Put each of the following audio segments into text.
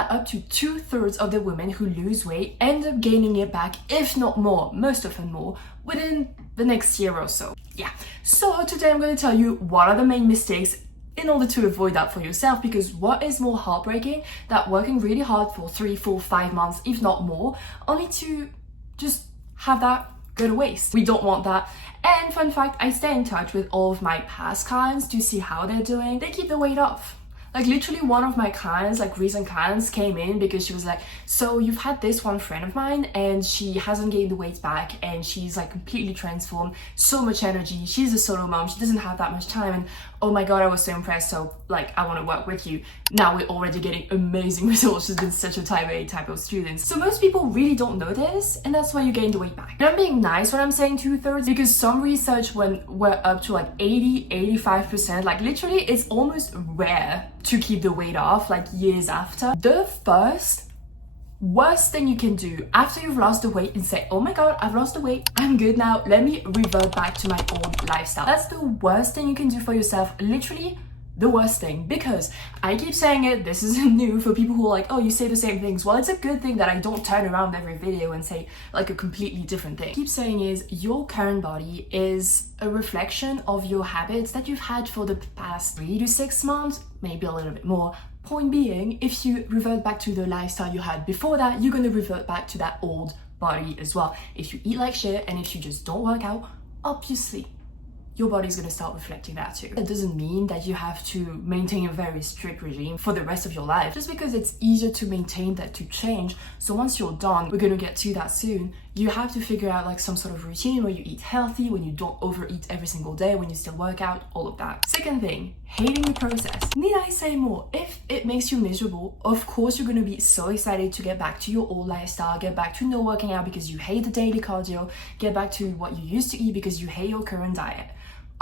that up to 2/3 of the women who lose weight end up gaining it back, if not more, most often more, within the next year or so. Yeah, so today I'm going to tell you what are the main mistakes in order to avoid that for yourself, because what is more heartbreaking than working really hard for 3, 4, 5 months, if not more, only to just have that go to waste. We don't want that. And fun fact, I stay in touch with all of my past clients to see how they're doing. They keep the weight off. Like literally one of my clients, like recent clients, came in because she was like, so you've had this one friend of mine and she hasn't gained the weight back and she's like completely transformed, so much energy, she's a solo mom, she doesn't have that much time, and oh my god, I was so impressed, so like I want to work with you. Now we're already getting amazing results. She's been such a type A type of student. So most people really don't know this, and that's why you gain the weight back. And I'm being nice when I'm saying 2/3, because some research when we're up to like 80-85%, like literally it's almost rare to keep the weight off like years after. The first worst thing you can do after you've lost the weight and say, oh my god, I've lost the weight, I'm good now, let me revert back to my old lifestyle. That's the worst thing you can do for yourself, literally the worst thing, because I keep saying it, this isn't new for people who are like, oh, you say the same things. Well, it's a good thing that I don't turn around every video and say like a completely different thing. I keep saying is your current body is a reflection of your habits that you've had for the past 3 to 6 months, maybe a little bit more. Point being, if you revert back to the lifestyle you had before that, you're gonna revert back to that old body as well. If you eat like shit and if you just don't work out, obviously your body's gonna start reflecting that too. It doesn't mean that you have to maintain a very strict regime for the rest of your life, just because it's easier to maintain that to change. So once you're done, we're gonna get to that soon, you have to figure out like some sort of routine where you eat healthy, when you don't overeat every single day, when you still work out, all of that. Second thing, hating the process. Need I say more? If it makes you miserable, of course you're gonna be so excited to get back to your old lifestyle, get back to no working out because you hate the daily cardio, get back to what you used to eat because you hate your current diet.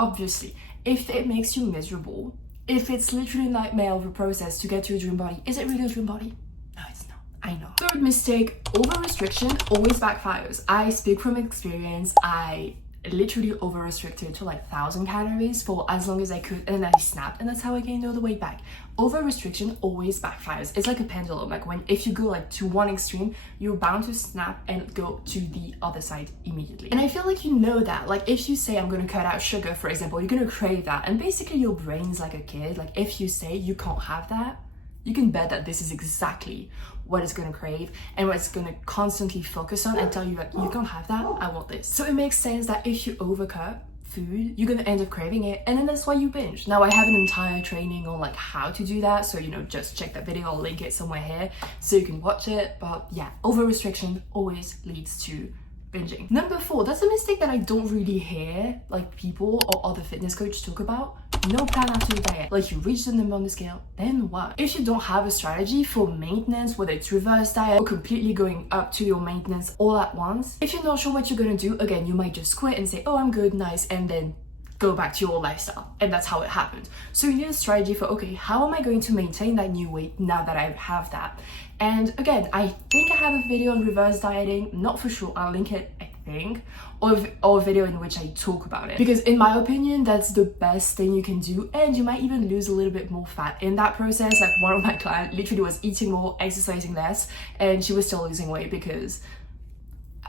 Obviously, if it makes you miserable, if it's literally a nightmare of a process to get to your dream body, is it really a dream body? No, it's not. I know. Third mistake, over-restriction always backfires. I speak from experience. I literally over-restricted to like 1,000 calories for as long as I could, and then I snapped, and that's how I gained all the weight back. Over-restriction always backfires. It's like a pendulum. Like if you go like to one extreme, you're bound to snap and go to the other side immediately. And I feel like you know that. Like if you say I'm gonna cut out sugar, for example, you're gonna crave that, and basically your brain's like a kid. Like if you say you can't have that, you can bet that this is exactly what it's gonna crave and what it's gonna constantly focus on and tell you like, you can't have that, I want this. So it makes sense that if you overcut food, you're gonna end up craving it, and then that's why you binge. Now I have an entire training on like how to do that, so you know, just check that video, I'll link it somewhere here so you can watch it. But yeah, over restriction always leads to binging. Number 4, that's a mistake that I don't really hear like people or other fitness coaches talk about. No plan after your diet. Like you reach the number on the scale, then what? If you don't have a strategy for maintenance, whether it's reverse diet or completely going up to your maintenance all at once, if you're not sure what you're gonna do, again, you might just quit and say, oh, I'm good, nice, and then go back to your old lifestyle. And that's how it happened. So you need a strategy for, okay, how am I going to maintain that new weight now that I have that? And again, I think I have a video on reverse dieting, not for sure, I'll link it, I think, or a video in which I talk about it, because in my opinion that's the best thing you can do, and you might even lose a little bit more fat in that process. Like one of my clients literally was eating more, exercising less, and she was still losing weight because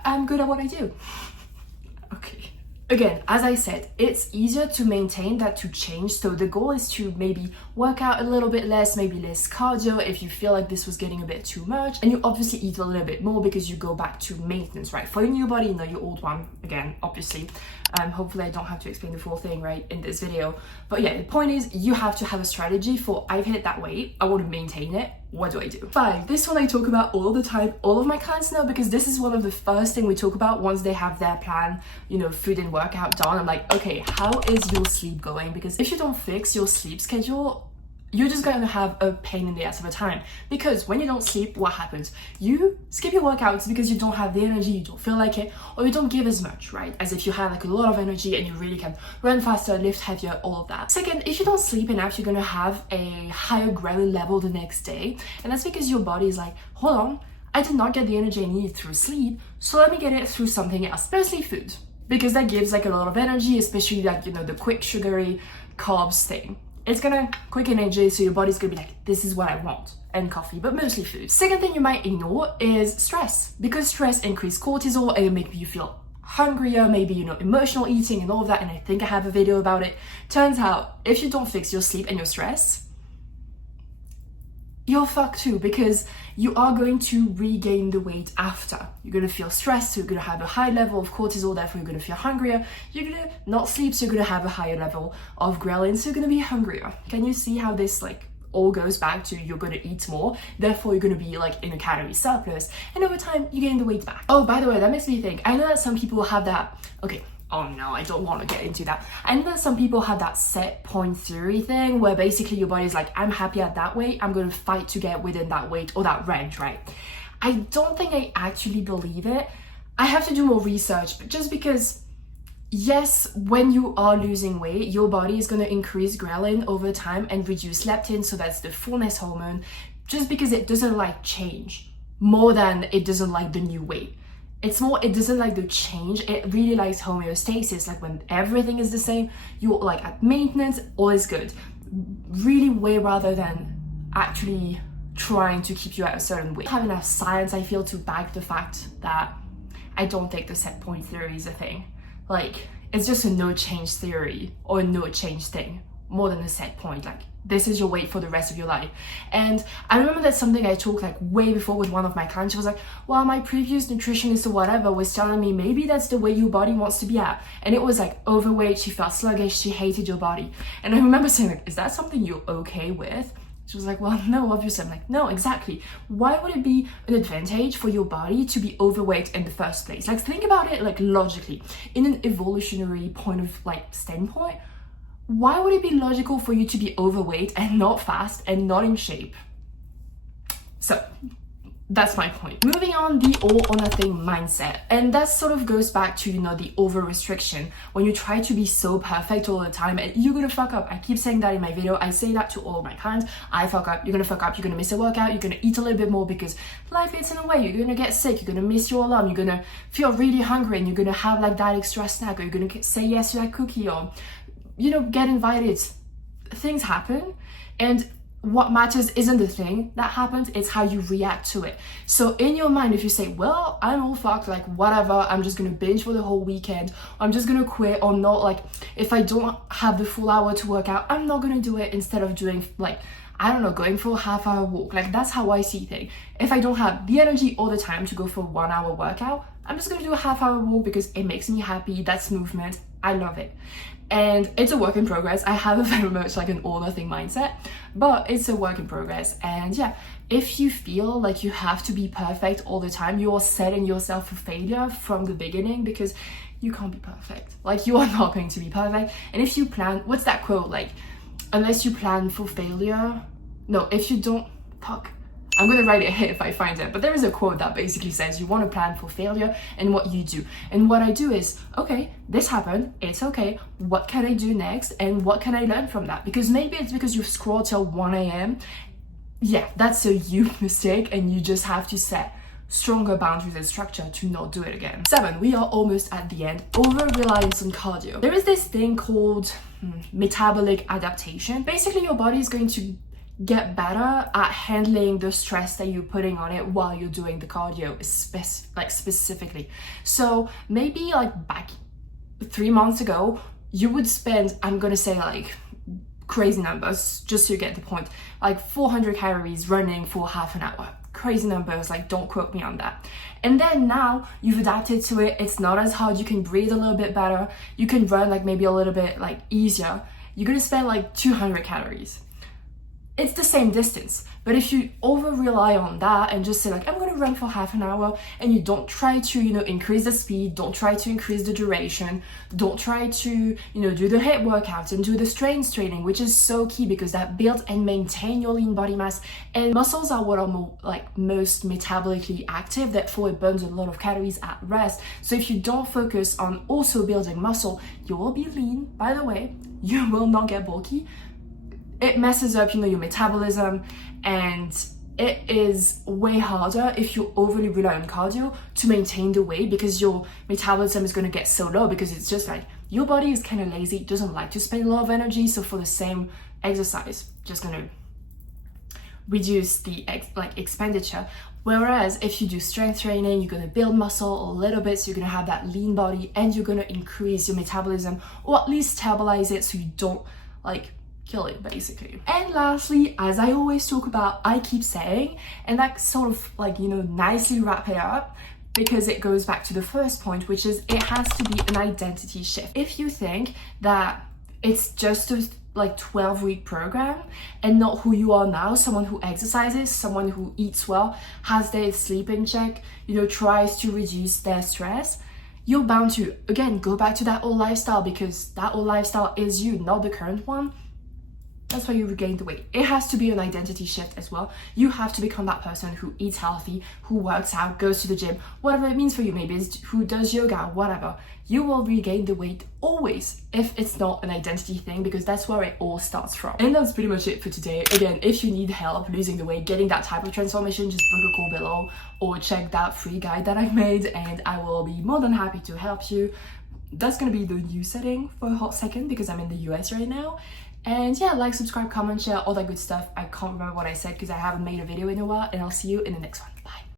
I'm good at what I do. Okay. Again, as I said, it's easier to maintain than to change. So the goal is to maybe work out a little bit less, maybe less cardio if you feel like this was getting a bit too much. And you obviously eat a little bit more because you go back to maintenance, right? For your new body, not your old one, again, obviously. Hopefully I don't have to explain the full thing right in this video. But yeah, the point is you have to have a strategy for, I've hit that weight, I want to maintain it. What do I do? 5, this one I talk about all the time. All of my clients know, because this is one of the first things we talk about once they have their plan, you know, food and workout done. I'm like, okay, how is your sleep going? Because if you don't fix your sleep schedule, you're just going to have a pain in the ass of a time. Because when you don't sleep, what happens? You skip your workouts because you don't have the energy, you don't feel like it, or you don't give as much, right? As if you have like a lot of energy and you really can run faster, lift heavier, all of that. Second, if you don't sleep enough, you're going to have a higher ghrelin level the next day. And that's because your body is like, hold on, I did not get the energy I needed through sleep, so let me get it through something else, mostly food. Because that gives like a lot of energy, especially like, you know, the quick sugary carbs thing. It's gonna quick energy, so your body's gonna be like, this is what I want. and coffee, but mostly food. Second thing you might ignore is stress, because stress increases cortisol and it makes you feel hungrier, maybe, you know, emotional eating and all of that, and I think I have a video about it. Turns out, if you don't fix your sleep and your stress, you're fucked too, because you are going to regain the weight after. You're going to feel stressed, so you're going to have a high level of cortisol, therefore you're going to feel hungrier. You're going to not sleep, so you're going to have a higher level of ghrelin, so you're going to be hungrier. Can you see how this like all goes back to you're going to eat more, therefore you're going to be like in a calorie surplus, and over time you gain the weight back. Oh, by the way, that makes me think, I know that some people have that, okay, oh no, I don't want to get into that. I know that some people have that set point theory thing where basically your body's like, I'm happy at that weight, I'm going to fight to get within that weight or that range, right? I don't think I actually believe it. I have to do more research, but just because, yes, when you are losing weight, your body is going to increase ghrelin over time and reduce leptin, so that's the fullness hormone, just because it doesn't like change more than it doesn't like the new weight. It's more, it doesn't like the change, it really likes homeostasis, like when everything is the same, you're like at maintenance, all is good. Really way rather than actually trying to keep you at a certain weight. I have enough science, I feel, to back the fact that I don't think the set point theory is a thing. Like, it's just a no change theory or a no change thing, more than a set point. Like, this is your weight for the rest of your life. And I remember that's something I talked like way before with one of my clients. She was like, well, my previous nutritionist or whatever was telling me maybe that's the way your body wants to be at. And it was like overweight, she felt sluggish, she hated your body. And I remember saying like, is that something you're okay with? She was like, well, no, obviously. I'm like, no, exactly. Why would it be an advantage for your body to be overweight in the first place? Like, think about it like logically, in an evolutionary point of like standpoint. Why would it be logical for you to be overweight and not fast and not in shape? So that's my point. Moving on, the all or nothing mindset. And that sort of goes back to, you know, the over restriction. When you try to be so perfect all the time, and you're gonna fuck up. I keep saying that in my video. I say that to all of my clients. I fuck up, you're gonna fuck up, you're gonna miss a workout, you're gonna eat a little bit more because life gets in the way. You're gonna get sick, you're gonna miss your alarm, you're gonna feel really hungry and you're gonna have like that extra snack, or you're gonna say yes to that cookie, or, you know, get invited. Things happen, and what matters isn't the thing that happens, it's how you react to it. So in your mind, if you say, well, I'm all fucked, like whatever, I'm just gonna binge for the whole weekend, I'm just gonna quit, or not, like if I don't have the full hour to work out, I'm not gonna do it, instead of doing like, I don't know, going for a half-hour walk. Like, that's how I see things. If I don't have the energy all the time to go for a 1 hour workout, I'm just gonna do a half-hour walk because it makes me happy, that's movement, I love it. And it's a work in progress. I have a very much like an all nothing mindset, but it's a work in progress. And yeah, if you feel like you have to be perfect all the time, you're setting yourself for failure from the beginning, because you can't be perfect. Like, you are not going to be perfect. And if you plan, what's that quote? Like, unless you plan for failure, no, if you don't, fuck. I'm gonna write it here if I find it, but there is a quote that basically says you want to plan for failure and what you do. And what I do is, okay, this happened, it's okay, what can I do next and what can I learn from that? Because maybe it's because you've scrolled till 1 a.m. Yeah, that's a huge mistake, and you just have to set stronger boundaries and structure to not do it again. 7, we are almost at the end. Over-reliance on cardio. There is this thing called metabolic adaptation. Basically, your body is going to get better at handling the stress that you're putting on it while you're doing the cardio, specifically. So maybe like back 3 months ago, you would spend, I'm gonna say like crazy numbers, just so you get the point, like 400 calories running for half an hour. Crazy numbers, like don't quote me on that. And then now you've adapted to it, it's not as hard, you can breathe a little bit better, you can run like maybe a little bit like easier. You're gonna spend like 200 calories. It's the same distance, but if you over rely on that and just say like, I'm gonna run for half an hour, and you don't try to, you know, increase the speed, don't try to increase the duration, don't try to, you know, do the HIIT workouts and do the strength training, which is so key because that builds and maintain your lean body mass. And muscles are what are most metabolically active, therefore it burns a lot of calories at rest. So if you don't focus on also building muscle, you will be lean, by the way, you will not get bulky. It messes up, you know, your metabolism, and it is way harder if you overly rely on cardio to maintain the weight, because your metabolism is going to get so low, because it's just like your body is kind of lazy, it doesn't like to spend a lot of energy, so for the same exercise, just going to reduce the expenditure. Whereas if you do strength training, you're going to build muscle a little bit, so you're going to have that lean body, and you're going to increase your metabolism, or at least stabilize it so you don't like kill it basically. And lastly, as I always talk about, I keep saying, and that sort of like, you know, nicely wrap it up, because it goes back to the first point, which is it has to be an identity shift. If you think that it's just a like 12-week program and not who you are now, someone who exercises, someone who eats well, has their sleep in check, you know, tries to reduce their stress, you're bound to, again, go back to that old lifestyle, because that old lifestyle is you, not the current one. That's why you regain the weight. It has to be an identity shift as well. You have to become that person who eats healthy, who works out, goes to the gym, whatever it means for you. Maybe it's who does yoga, whatever. You will regain the weight always if it's not an identity thing, because that's where it all starts from. And that's pretty much it for today. Again, if you need help losing the weight, getting that type of transformation, just book a call below or check that free guide that I made, and I will be more than happy to help you. That's gonna be the new setting for a hot second because I'm in the US right now. And yeah, like, subscribe, comment, share, all that good stuff. I can't remember what I said because I haven't made a video in a while, and I'll see you in the next one. Bye.